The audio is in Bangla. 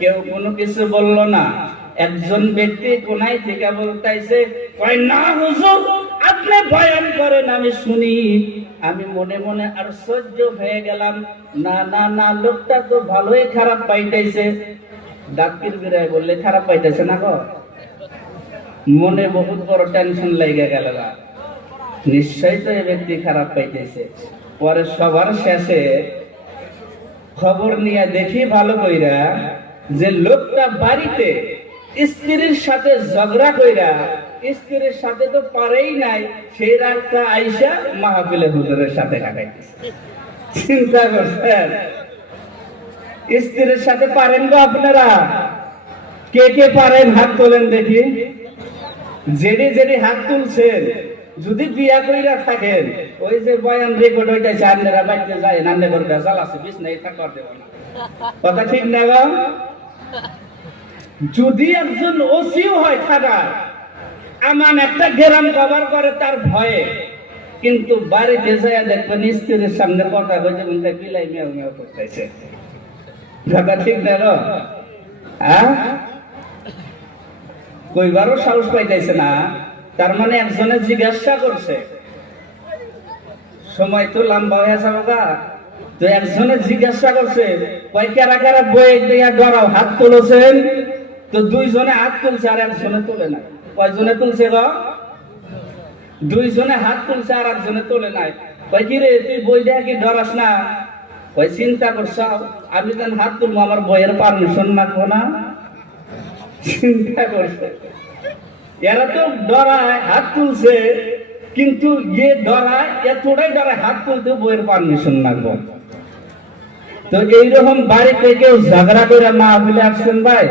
কেউ কোনো কিছু বলল না। একজন ব্যক্তি কোনায় থেকে বলতেছে, কয় না হুজুর আপনি বয়ান করেন আমি শুনি। আমি মনে মনে আশ্চর্য হয়ে গেলাম, না না না, লোকটা তো ভালোই খারাপ পাইতেছে। ডাক্তার বিরায় বললে খারাপ পাইতেছে না গো, মনে বহুত বড় টেনশন লেগে গেল, নিশ্চয়ই তো এই ব্যক্তি খারাপ পাইতেছে। পরে সবার শেষে খবর নিয়ে দেখি ভালো কইরা যে লোকটা বাড়িতে স্ত্রীর সাথে ঝগড়া কইরা, স্ত্রীর সাথে তো পারেই নাই, সেই রাতটা আইসা মাহফিলে হুজুরের সাথে কাটাইতেছে। চিন্তা করছেন? স্ত্রীর সাথে পারেন গো আপনারা? কে কে পারেন হাত তোলেন দেখি। যেডি যেডি হাত তুলছেন, যদি বিয়া কইরা থাকেন, ওই যে বয়ান রেকর্ড হইতেছে, আপনারা বাইতে যায় নান্দে করে জাল আছে বিষ নাই থাক করতে না। কথা ঠিক না গো? যদি একজন ওসিও হয় থানা, এমন একটা গ্রাম কভার করে তার ভয়ে, কিন্তু বাড়িতে যায় দেখবেন স্ত্রীর সামনে কথা হয়েছে মধ্যে বিলাই মেয় মেয় করতেছে। কথা ঠিক না গো? হ্যাঁ, কইবারও সাহস পাইতেছে না। তার মানে একজনে জিজ্ঞাসা করছে, সময় তো লম্বা হয়ে যাবে গা, তো একজনে জিজ্ঞাসা করছে, কয় কারা কারা বই দিয়া ডরাও হাত তুলেছেন? তো দুইজনে হাত তুলছে আর একজনে তোলে নাই। কয়জনে তুলছে গো? দুইজনে হাত তুলছে আর একজনে তোলে নাই। কয় কি রে তুই বই দেয়া কি ডরাস না? কয় চিন্তা করছ আমি যেন হাত তুলবো আমার বইয়ের পারমিশন লাগবো না? চিন্তা করছে, এরা তো ডরায় হাত তুলছে, কিন্তু ইয়ে ডরায়, এতটাই ডরায় হাত তুলতে বইয়ের পারমিশন লাগবে। তো এইরকম বাড়িতে কেউ ঝগড়া করে মাহফিলে আসছেন ভাই?